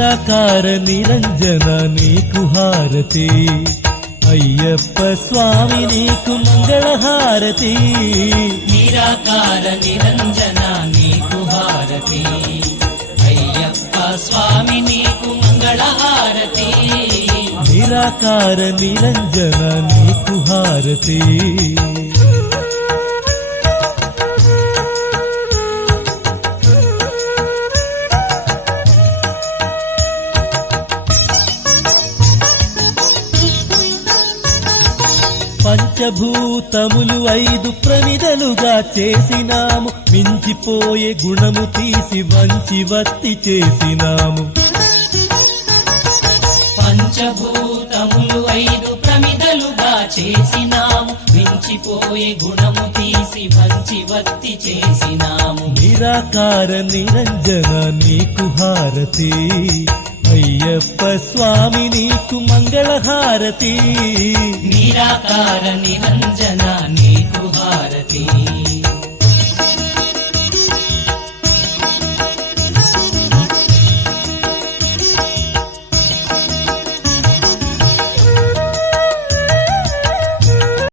నిరాకార నిరంజన నీకు హారతి అయ్యప్ప స్వామి నీకు మంగళహారతి నిరాకార నిరంజన నీకు హారతి అయ్యప్ప స్వామి నీకు మంగళహారతి నిరాకార నిరంజన నీకు హారతి పంచభూతములు 5 ప్రమిదలుగా చేసినాము మించిపోయే గుణము తీసి వంచి వత్తి చేసినాము పంచభూతములు 5 ప్రమిదలుగా చేసినాము మించిపోయే గుణము తీసి వంచి వత్తి చేసినాము నిరాకార నిరంజన నీకు హారతి అయ్యప్ప స్వామి నీకు మంగళహారతి నిరాకార నిరంజన నీకు హారతి